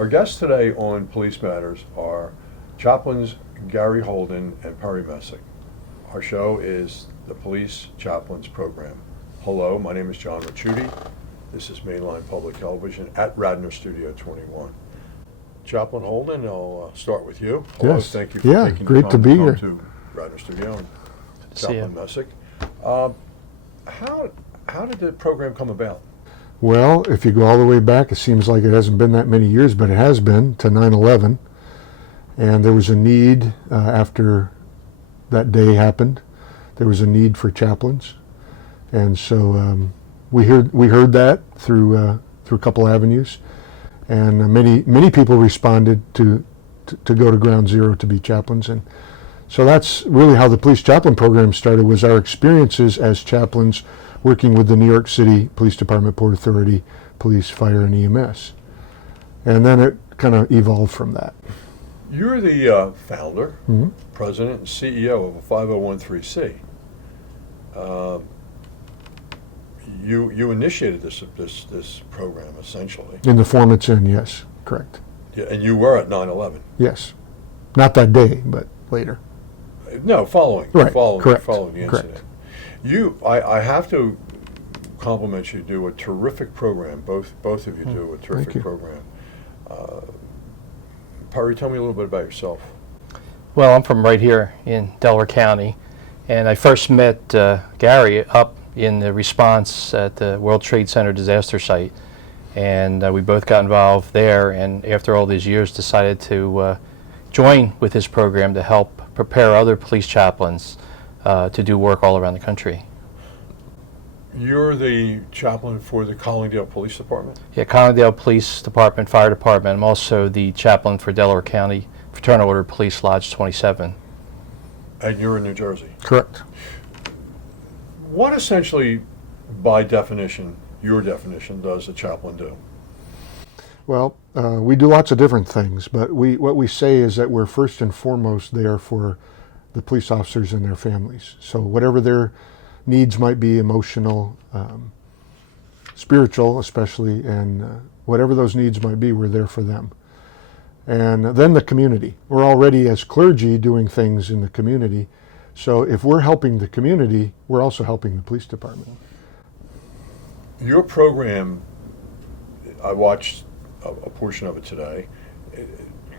Our guests today on Police Matters are Chaplains Gary Holden and Perry Messick. Our show is the Police Chaplains Program. Hello, my name is John Ricciuti. This is Mainline Public Television at Radnor Studio 21. Chaplain Holden, I'll start with you. Hello, yes. Thank you for taking the great time to be here. to Radnor Studio. And See Chaplain Messick. How did the program come about? Well, if you go all the way back, it seems like it hasn't been that many years, but it has been, to 9/11. And there was a need after that day happened. There was a need for chaplains. And so we heard that through a couple avenues. And many people responded to go to ground zero to be chaplains. And so that's really how the Police Chaplain Program started, was our experiences as chaplains working with the New York City Police Department, Port Authority, Police, Fire, and EMS. And then it kind of evolved from that. You're the founder, president, and CEO of a 501(c)(3). You initiated this program, essentially. In the form it's in, yes, correct. Yeah, and you were at 9/11. Yes. Not that day, but later. No, following Right, the correct, incident. correct. I have to compliment you. Do a terrific program. Both of you do a terrific program. Perry, tell me a little bit about yourself. Well, I'm from right here in Delaware County, and I first met Gary up in the response at the World Trade Center disaster site, and we both got involved there, and after all these years decided to join with his program to help prepare other police chaplains to do work all around the country. You're the chaplain for the Collingdale Police Department? Yeah, Collingdale Police Department, Fire Department. I'm also the chaplain for Delaware County Fraternal Order Police Lodge 27. And you're in New Jersey? Correct. What essentially, by definition, your definition, does a chaplain do? Well, we do lots of different things, but what we say is that we're first and foremost there for the police officers and their families. So whatever their needs might be, emotional, spiritual especially, and whatever those needs might be, we're there for them. And then the community. We're already, as clergy, doing things in the community. So if we're helping the community, we're also helping the police department. Your program, I watched a portion of it today, it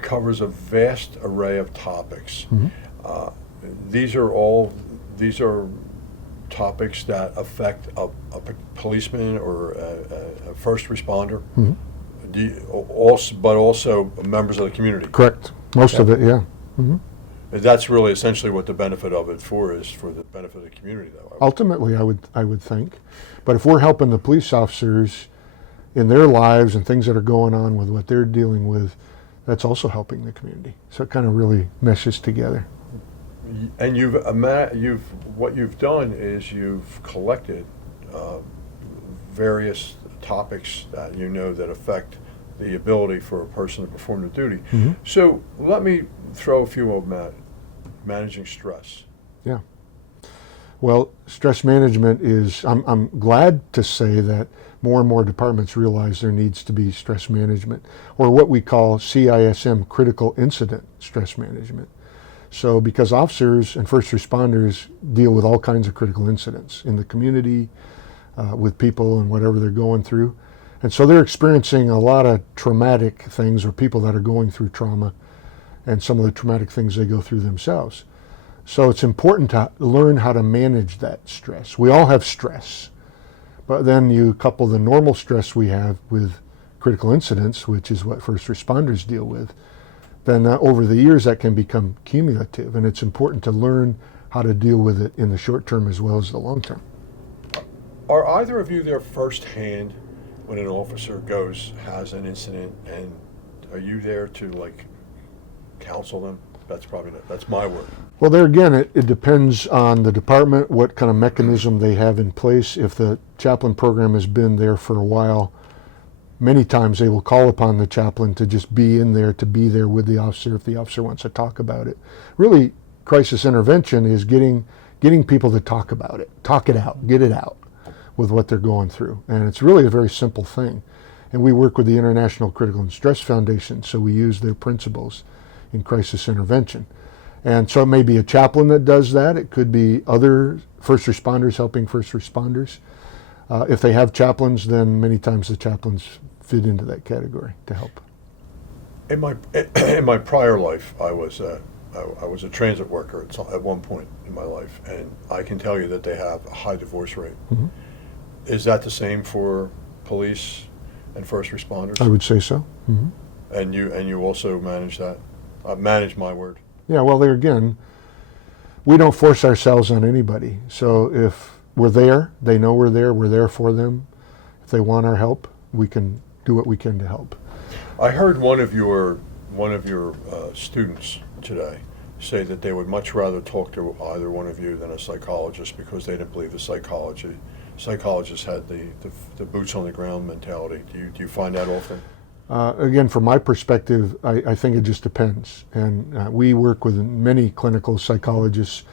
covers a vast array of topics. These are topics that affect a policeman or a first responder, but also members of the community. Correct. Most of it, yeah. That's really essentially what the benefit of it is for the benefit of the community, though. Ultimately, I would think. But if we're helping the police officers in their lives and things that are going on with what they're dealing with, that's also helping the community. So it kind of really meshes together. And what you've done is you've collected various topics that you know that affect the ability for a person to perform their duty. So let me throw a few of them at managing stress. Yeah. Well, stress management is, I'm glad to say that more and more departments realize there needs to be stress management, or what we call CISM, critical incident stress management. So because officers and first responders deal with all kinds of critical incidents in the community, with people and whatever they're going through. And so they're experiencing a lot of traumatic things, or people that are going through trauma and some of the traumatic things they go through themselves. So it's important to learn how to manage that stress. We all have stress, but then you couple the normal stress we have with critical incidents, which is what first responders deal with, then over the years that can become cumulative, and it's important to learn how to deal with it in the short term as well as the long term. Are either of you there firsthand when an officer has an incident, and are you there to counsel them? That's probably not, that's my work. Well, there again, it depends on the department, what kind of mechanism they have in place. If the chaplain program has been there for a while, many times they will call upon the chaplain to just be in there, to be there with the officer if the officer wants to talk about it. Really, crisis intervention is getting people to talk about it, talk it out, get it out with what they're going through. And it's really a very simple thing. And we work with the International Critical and Stress Foundation, so we use their principles in crisis intervention. And so it may be a chaplain that does that. It could be other first responders helping first responders. If they have chaplains, then many times the chaplains fit into that category to help. In my prior life, I was a transit worker at one point in my life, and I can tell you that they have a high divorce rate. Mm-hmm. Is that the same for police and first responders? I would say so. Mm-hmm. And you also manage that? Manage my word. Yeah, well, there again, we don't force ourselves on anybody. So if we're there, they know we're there for them. If they want our help, we can do what we can to help. I heard one of your students today say that they would much rather talk to either one of you than a psychologist because they didn't believe the psychologists had the boots on the ground mentality. Do you find that often? Again, from my perspective, I think it just depends. And we work with many clinical psychologists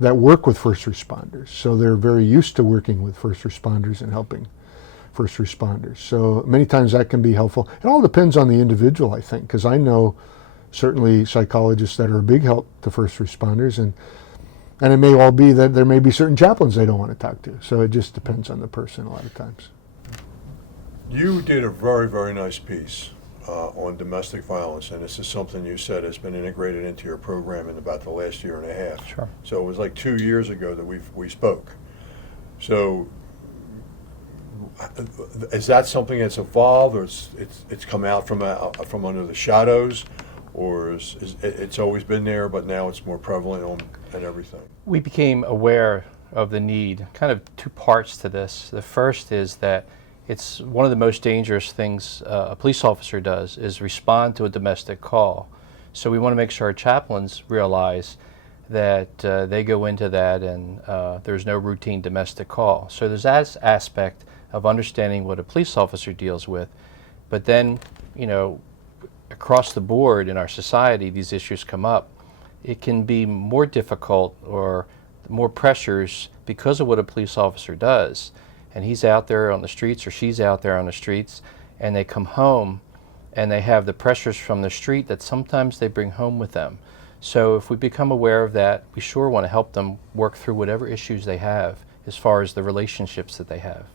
that work with first responders. So they're very used to working with first responders and helping first responders. So many times that can be helpful. It all depends on the individual, I think, because I know certainly psychologists that are a big help to first responders, and it may all be that there may be certain chaplains they don't want to talk to. So it just depends on the person a lot of times. You did a very, very nice piece on domestic violence, and this is something you said has been integrated into your program in about the last year and a half. Sure. So it was like 2 years ago that we spoke. So is that something that's evolved, or it's come out from under the shadows, or it's always been there, but now it's more prevalent and everything? We became aware of the need, kind of two parts to this. The first is that it's one of the most dangerous things a police officer does is respond to a domestic call. So we want to make sure our chaplains realize that they go into that and there's no routine domestic call. So there's that aspect of understanding what a police officer deals with. But then, across the board in our society, these issues come up. It can be more difficult or more pressures because of what a police officer does. And he's out there on the streets, or she's out there on the streets, and they come home and they have the pressures from the street that sometimes they bring home with them. So if we become aware of that, we sure want to help them work through whatever issues they have as far as the relationships that they have.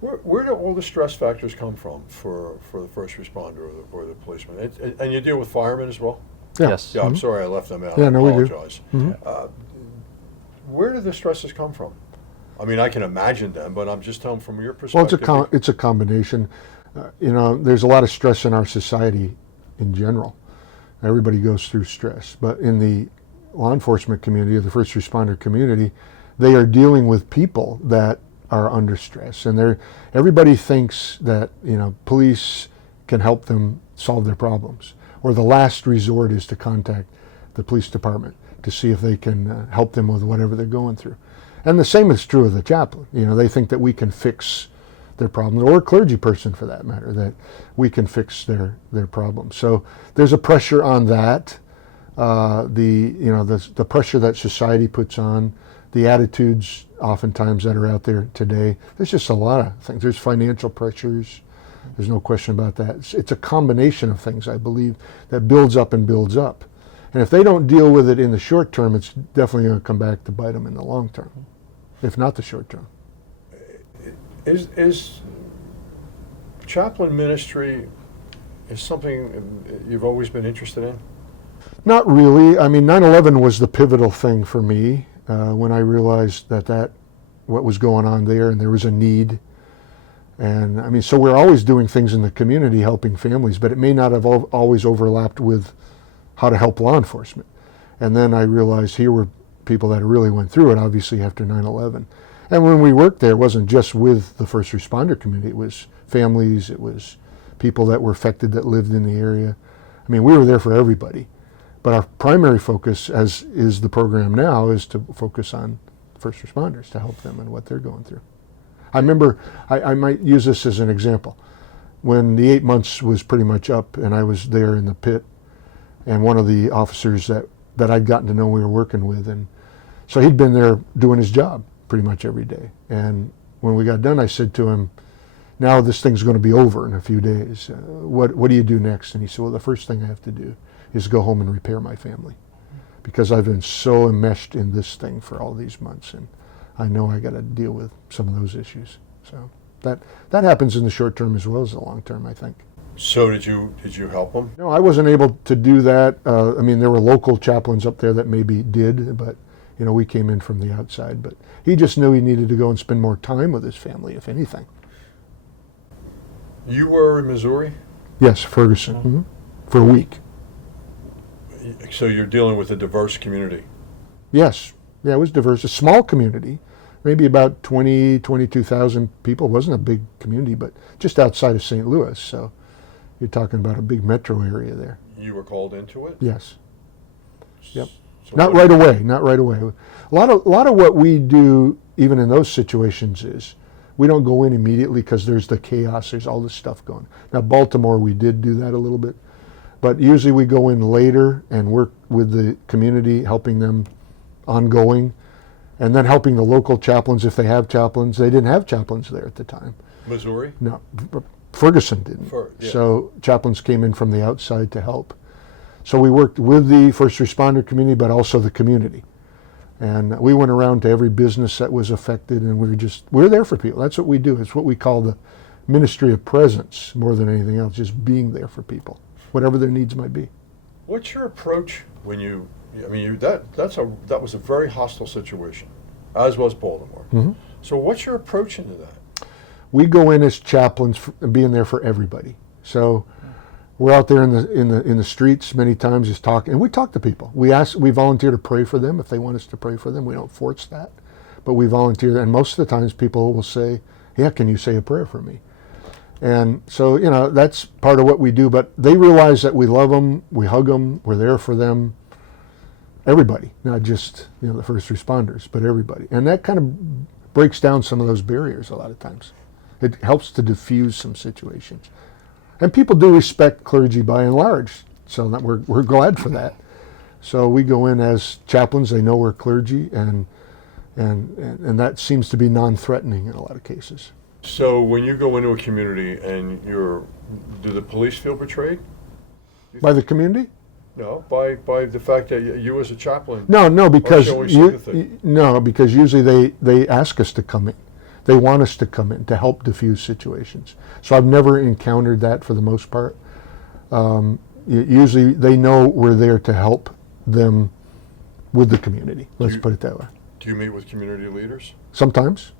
Where do all the stress factors come from for the first responder or the policeman? And you deal with firemen as well? Yeah. Yes. Yeah, I'm sorry I left them out. Yeah, I no, we do. apologize. Mm-hmm. Where do the stresses come from? I mean, I can imagine them, but I'm just telling from your perspective. Well, it's a combination. There's a lot of stress in our society in general. Everybody goes through stress. But in the law enforcement community, or the first responder community, they are dealing with people that are under stress. And everybody thinks that, police can help them solve their problems. Or the last resort is to contact the police department to see if they can help them with whatever they're going through. And the same is true of the chaplain. They think that we can fix their problems, or a clergy person for that matter, that we can fix their problems. So there's a pressure on that, the pressure that society puts on, the attitudes oftentimes that are out there today. There's just a lot of things. There's financial pressures. There's no question about that. It's a combination of things, I believe, that builds up and builds up. And if they don't deal with it in the short term, it's definitely going to come back to bite them in the long term, if not the short term. Is Chaplain Ministry is something you've always been interested in? Not really. I mean, 9/11 was the pivotal thing for me when I realized that what was going on there, and there was a need. And I mean, so we're always doing things in the community helping families, but it may not have always overlapped with how to help law enforcement. And then I realized here were people that really went through it, obviously, after 9/11. And when we worked there, it wasn't just with the first responder community. It was families, it was people that were affected that lived in the area. I mean, we were there for everybody. But our primary focus, as is the program now, is to focus on first responders, to help them and what they're going through. I remember, I might use this as an example. When the 8 months was pretty much up and I was there in the pit, and one of the officers that I'd gotten to know we were working with, and so he'd been there doing his job pretty much every day. And when we got done, I said to him, now this thing's going to be over in a few days. What do you do next? And he said, well, the first thing I have to do is go home and repair my family, because I've been so enmeshed in this thing for all these months, and I know I got to deal with some of those issues. So that happens in the short term as well as the long term, I think. So did you help him? No, I wasn't able to do that. I mean, there were local chaplains up there that maybe did, but we came in from the outside. But he just knew he needed to go and spend more time with his family, if anything. You were in Missouri? Yes, Ferguson, for a week. So you're dealing with a diverse community? Yes. Yeah, it was diverse. A small community, maybe about 22,000 people. It wasn't a big community, but just outside of St. Louis. So you're talking about a big metro area there. You were called into it? Yes. Yep. So Not right away. A lot of what we do, even in those situations, is we don't go in immediately because there's the chaos, there's all this stuff going. Now, Baltimore, we did do that a little bit, but usually we go in later and work with the community, helping them ongoing, and then helping the local chaplains if they have chaplains. They didn't have chaplains there at the time. Missouri? No, Ferguson didn't. Yeah. So chaplains came in from the outside to help. So we worked with the first responder community, but also the community. And we went around to every business that was affected, and we're there for people. That's what we do. It's what we call the ministry of presence more than anything else, just being there for people, whatever their needs might be. What's your approach when that was a very hostile situation, as was Baltimore. Mm-hmm. So what's your approach into that? We go in as chaplains, being there for everybody. So we're out there in the streets many times, just talking, and we talk to people. We volunteer to pray for them if they want us to pray for them. We don't force that, but we volunteer, and most of the times people will say, "Yeah, can you say a prayer for me?" And so that's part of what we do. But they realize that we love them, we hug them, we're there for them. Everybody, not just the first responders, but everybody, and that kind of breaks down some of those barriers a lot of times. It helps to diffuse some situations. And people do respect clergy by and large, so that we're glad for that. So we go in as chaplains. They know we're clergy, and that seems to be non-threatening in a lot of cases. So when you go into a community and do the police feel betrayed? By the community? No, by the fact that you as a chaplain. No, because showing sympathy. because usually they ask us to come in. They want us to come in to help diffuse situations. So I've never encountered that for the most part. Usually they know we're there to help them with the community. Let's put it that way. Do you meet with community leaders? Sometimes.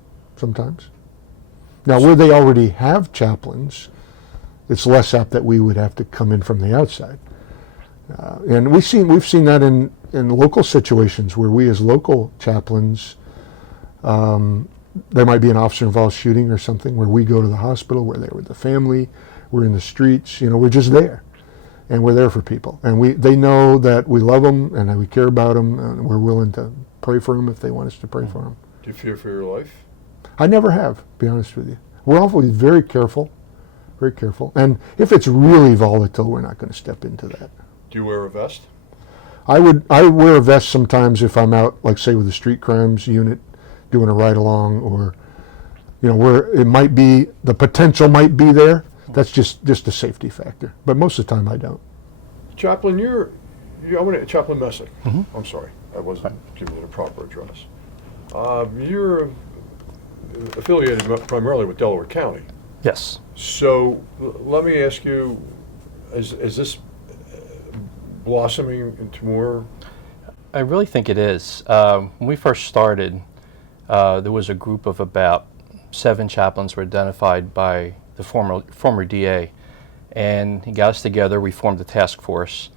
Now, where they already have chaplains, it's less apt that we would have to come in from the outside. And we've seen that in local situations where we as local chaplains, there might be an officer-involved shooting or something where we go to the hospital, we're there with the family, we're in the streets, we're just there. And we're there for people. And they know that we love them and that we care about them, and we're willing to pray for them if they want us to pray for them. Do you fear for your life? I never have, to be honest with you. We're always very careful. And if it's really volatile, we're not going to step into that. Do you wear a vest? I wear a vest sometimes if I'm out, like say with the street crimes unit, doing a ride along, or where it might be, the potential might be there. That's just a safety factor. But most of the time I don't. Chaplain, Chaplain Messick. Mm-hmm. I'm sorry, I wasn't giving you the proper address. You're affiliated primarily with Delaware County. Yes. So let me ask you, is this blossoming into more? I really think it is. When we first started, there was a group of about 7 chaplains were identified by the former DA, and he got us together. We formed a task force,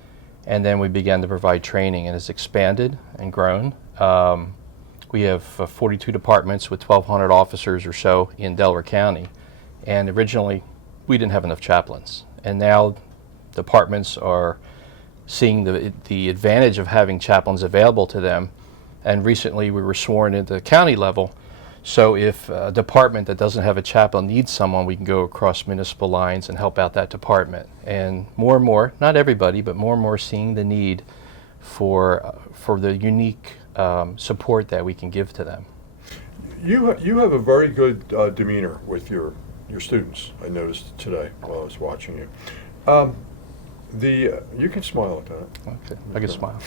and then we began to provide training, and it's expanded and grown. We have 42 departments with 1,200 officers or so in Delaware County, and originally we didn't have enough chaplains, and now departments are seeing the advantage of having chaplains available to them. And recently we were sworn into the county level, so if a department that doesn't have a chaplain needs someone, we can go across municipal lines and help out that department. And more, not everybody, but more seeing the need for the unique support that we can give to them. You have a very good demeanor with your your students, I noticed today while I was watching you. You can smile at that. Okay, I can smile.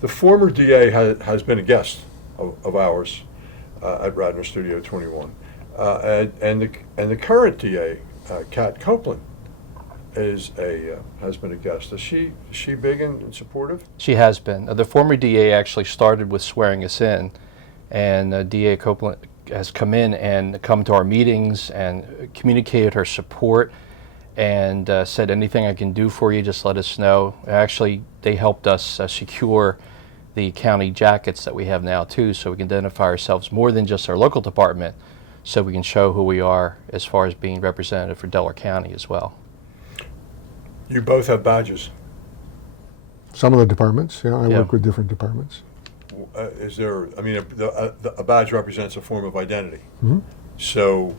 The former DA has been a guest of ours at Radnor Studio 21, and the current DA, Kat Copeland, has been a guest. Is she big and supportive? She has been. The former DA actually started with swearing us in, and DA Copeland has come in and come to our meetings and communicated her support and said, anything I can do for you, just let us know. Actually, they helped us secure the county jackets that we have now too, so we can identify ourselves more than just our local department, so we can show who we are as far as being representative for Delaware County as well. You both have badges. Some of the departments, yeah, I Yeah. work with different departments. Is there? I mean, a badge represents a form of identity. Mhm. So,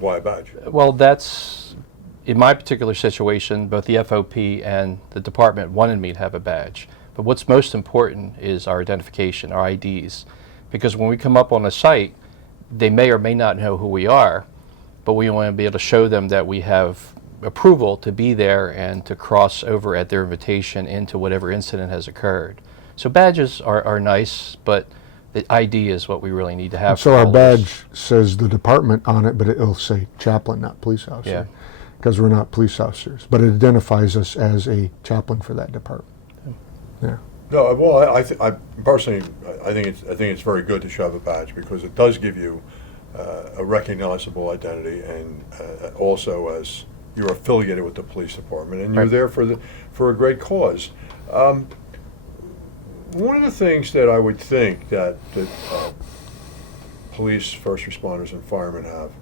why a badge? Well, that's, in my particular situation, both the FOP and the department wanted me to have a badge. But what's most important is our identification, our IDs. Because when we come up on a site, they may or may not know who we are, but we want to be able to show them that we have approval to be there and to cross over at their invitation into whatever incident has occurred. So badges are nice, but the ID is what we really need to have. So for our all this. badge says the department on it, but it'll say chaplain, not police officer. Yeah. Because we're not police officers, but it identifies us as a chaplain for that department. Yeah. No, well, I personally, I think it's very good that you have a badge because it does give you a recognizable identity, and also as you're affiliated with the police department, and you're Right. there for a great cause. One of the things that I would think that police, first responders, and firemen have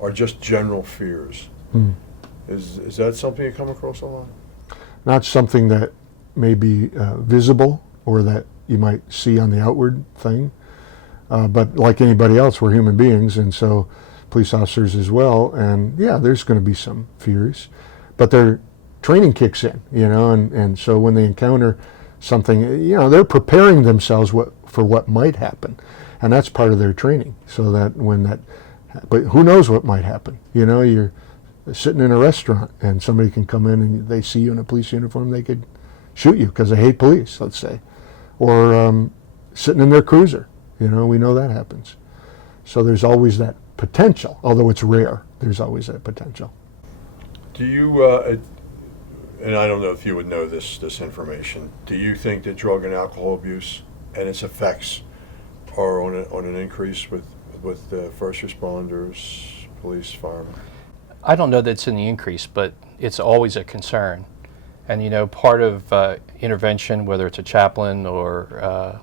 are just general fears. Hmm. Is that something you come across a lot? Not something that may be visible or that you might see on the outward thing. But like anybody else, we're human beings, and so police officers as well. And yeah, there's going to be some fears, but their training kicks in, and so when they encounter something, they're preparing themselves for what might happen, and that's part of their training. So that but who knows what might happen? You're sitting in a restaurant and somebody can come in and they see you in a police uniform, they could shoot you because they hate police, let's say, or sitting in their cruiser. We know that happens. So there's always that potential, although it's rare, there's always that potential. Do you, and I don't know if you would know this information, do you think that drug and alcohol abuse and its effects are on an increase with first responders, police, firemen? I don't know that it's in the increase, but it's always a concern. And part of intervention, whether it's a chaplain or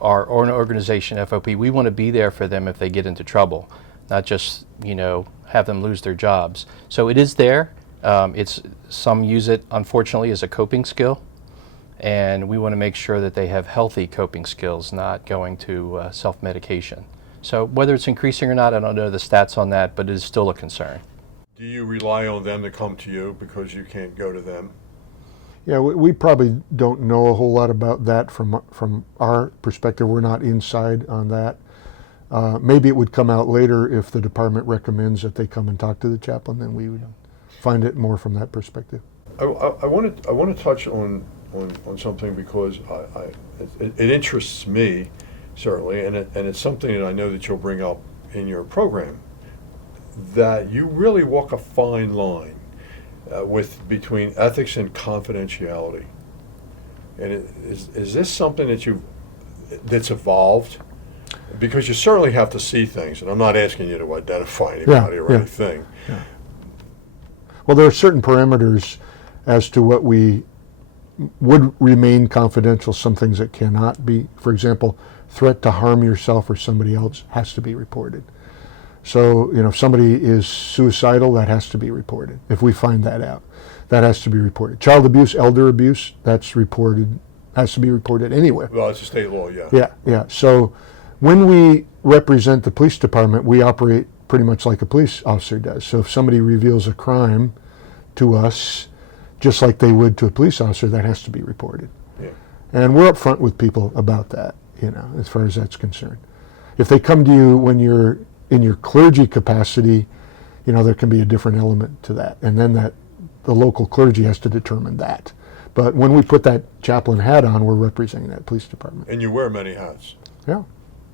an organization, FOP, we want to be there for them if they get into trouble, not just have them lose their jobs. So it is there. Some use it, unfortunately, as a coping skill, and we want to make sure that they have healthy coping skills, not going to self-medication. So whether it's increasing or not, I don't know the stats on that, but it is still a concern. Do you rely on them to come to you because you can't go to them? Yeah, we probably don't know a whole lot about that from our perspective. We're not inside on that. Maybe it would come out later if the department recommends that they come and talk to the chaplain, then we would find it more from that perspective. I want to touch on something because it interests me certainly, and it's something that I know that you'll bring up in your program, that you really walk a fine line between ethics and confidentiality. And is this something that's evolved? Because you certainly have to see things, and I'm not asking you to identify anybody or anything. Yeah. Well, there are certain parameters as to what we would remain confidential, some things that cannot be. For example, threat to harm yourself or somebody else has to be reported. So, if somebody is suicidal, that has to be reported. If we find that out, that has to be reported. Child abuse, elder abuse, that's reported, has to be reported anywhere. Well, it's a state law, yeah. Yeah. So when we represent the police department, we operate pretty much like a police officer does. So if somebody reveals a crime to us, just like they would to a police officer, that has to be reported. Yeah. And we're upfront with people about that, as far as that's concerned. If they come to you when you're in your clergy capacity, there can be a different element to that. And then the local clergy has to determine that. But when we put that chaplain hat on, we're representing that police department. And you wear many hats. Yeah,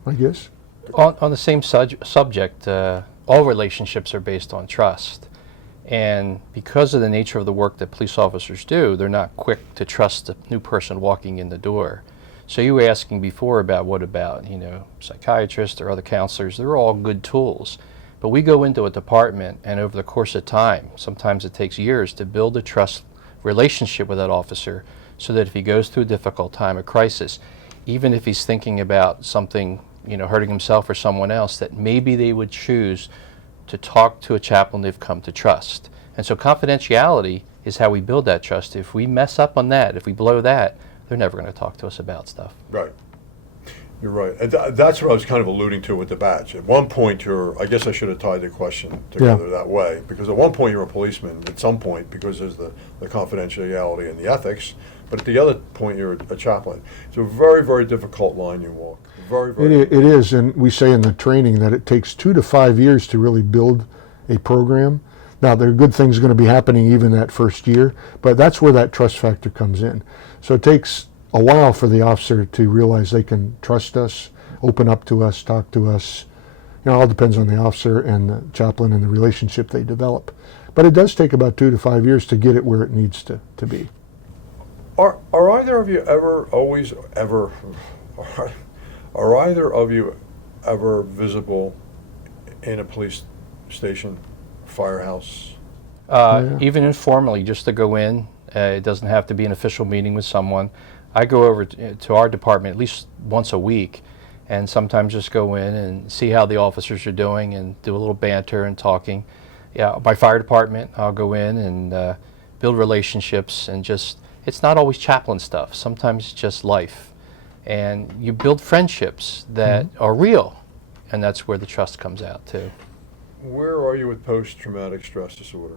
I guess. On the same subject, all relationships are based on trust. And because of the nature of the work that police officers do, they're not quick to trust a new person walking in the door. So you were asking before about what about, psychiatrists or other counselors. They're all good tools. But we go into a department, and over the course of time, sometimes it takes years to build a trust relationship with that officer, so that if he goes through a difficult time, a crisis, even if he's thinking about something, hurting himself or someone else, that maybe they would choose to talk to a chaplain they've come to trust. And so confidentiality is how we build that trust. If we mess up on that, if we blow that, they're never going to talk to us about stuff. Right. You're right. And that's what I was kind of alluding to with the badge. At one point, I guess I should have tied the question together that way, because at one point you're a policeman, at some point, because there's the confidentiality and the ethics, but at the other point you're a chaplain. It's a very, very difficult line you walk. Very, very It is, and we say in the training that it takes 2 to 5 years to really build a program. Now, there are good things going to be happening even that first year, but that's where that trust factor comes in. So it takes a while for the officer to realize they can trust us, open up to us, talk to us. It all depends on the officer and the chaplain and the relationship they develop. But it does take about 2 to 5 years to get it where it needs to be. Are either of you ever visible in a police station, firehouse? Even informally, just to go in. It doesn't have to be an official meeting with someone. I go over to our department at least once a week, and sometimes just go in and see how the officers are doing and do a little banter and talking. Yeah, my fire department, I'll go in and build relationships, and it's not always chaplain stuff. Sometimes it's just life. And you build friendships that are real, and that's where the trust comes out too. Where are you with post-traumatic stress disorder?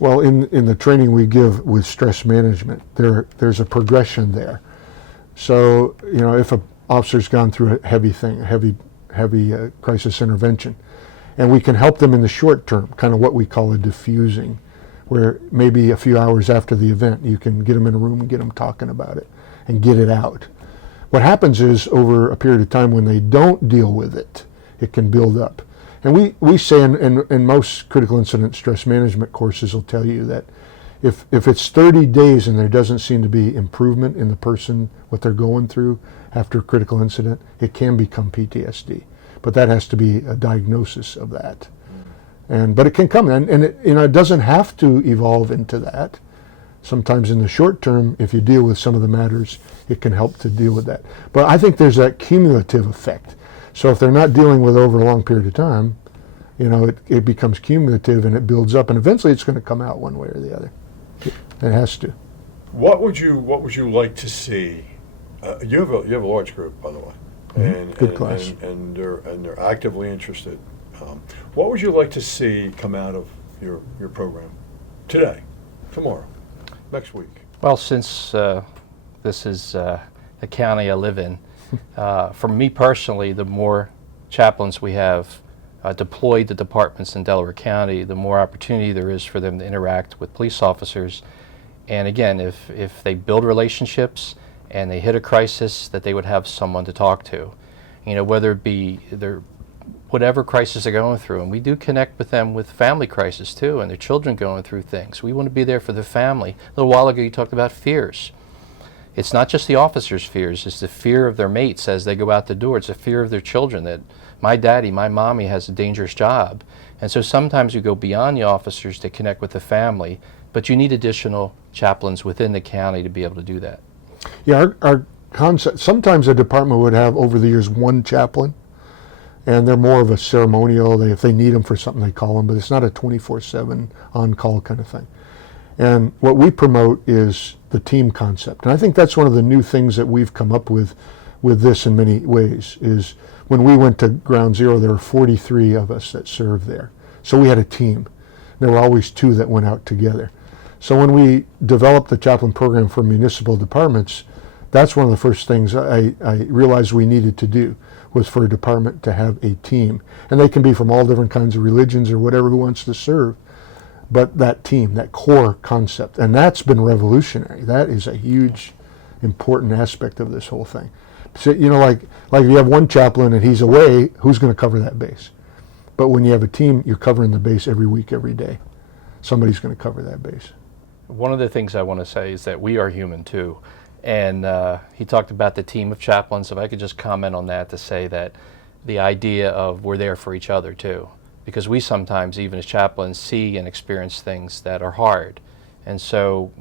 Well, in the training we give with stress management, there's a progression there. So, if an officer's gone through a heavy crisis intervention, and we can help them in the short term, kind of what we call a diffusing, where maybe a few hours after the event, you can get them in a room and get them talking about it and get it out. What happens is, over a period of time when they don't deal with it, it can build up. And we say in most critical incident stress management courses will tell you that if it's 30 days and there doesn't seem to be improvement in the person, what they're going through after a critical incident, it can become PTSD. But that has to be a diagnosis of that. But it can come, and it doesn't have to evolve into that. Sometimes in the short term, if you deal with some of the matters, it can help to deal with that. But I think there's that cumulative effect. So if they're not dealing with it over a long period of time, it becomes cumulative and it builds up, and eventually it's going to come out one way or the other. It has to. What would you like to see? You have a large group, by the way, and good class, and they're actively interested. What would you like to see come out of your program today, tomorrow, next week? Well, since this is the county I live in, for me personally, the more chaplains we have deployed to departments in Delaware County, the more opportunity there is for them to interact with police officers. And again, if they build relationships and they hit a crisis, that they would have someone to talk to. Whether it be whatever crisis they're going through. And we do connect with them with family crisis too, and their children going through things. We want to be there for the family. A little while ago you talked about fears. It's not just the officers' fears, it's the fear of their mates as they go out the door. It's the fear of their children that my daddy, my mommy has a dangerous job. And so sometimes you go beyond the officers to connect with the family, but you need additional chaplains within the county to be able to do that. Yeah, our concept, sometimes a department would have over the years one chaplain, and they're more of a ceremonial. If they need them for something, they call them, but it's not a 24/7 on-call kind of thing. And what we promote is the team concept. And I think that's one of the new things that we've come up with this in many ways, is when we went to Ground Zero, there were 43 of us that served there. So we had a team. There were always 2 that went out together. So when we developed the Chaplain Program for municipal departments, that's one of the first things I realized we needed to do. was for a department to have a team. And they can be from all different kinds of religions or whatever who wants to serve. But that team, that core concept, and that's been revolutionary. That is a huge, important aspect of this whole thing. So, you know, like if you have one chaplain and he's away, who's going to cover that base? But when you have a team, you're covering the base every week, every day. Somebody's going to cover that base. One of the things I want to say is that we are human too. And he talked about the team of chaplains. If I could just comment on that to say that the idea of we're there for each other too. Because we sometimes, even as chaplains, see and experience things that are hard. And so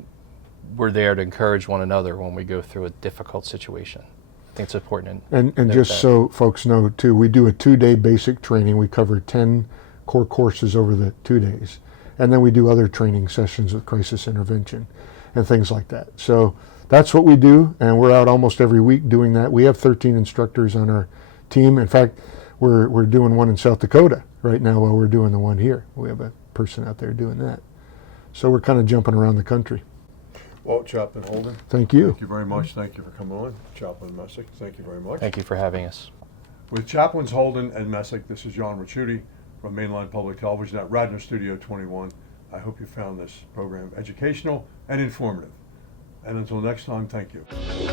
we're there to encourage one another when we go through a difficult situation. I think it's important. And just so folks know too, we do a 2-day basic training. We cover 10 core courses over the 2 days. And then we do other training sessions with crisis intervention and things like that. So that's what we do, and we're out almost every week doing that. We have 13 instructors on our team. In fact, we're doing one in South Dakota right now while we're doing the one here. We have a person out there doing that. So we're kind of jumping around the country. Well, Chaplain Holden. Thank you. Thank you very much. Thank you for coming on. Chaplain Messick, thank you very much. Thank you for having us. With Chaplains Holden and Messick, this is John Ricciuti from Mainline Public Television at Radnor Studio 21. I hope you found this program educational and informative. And until next time, thank you.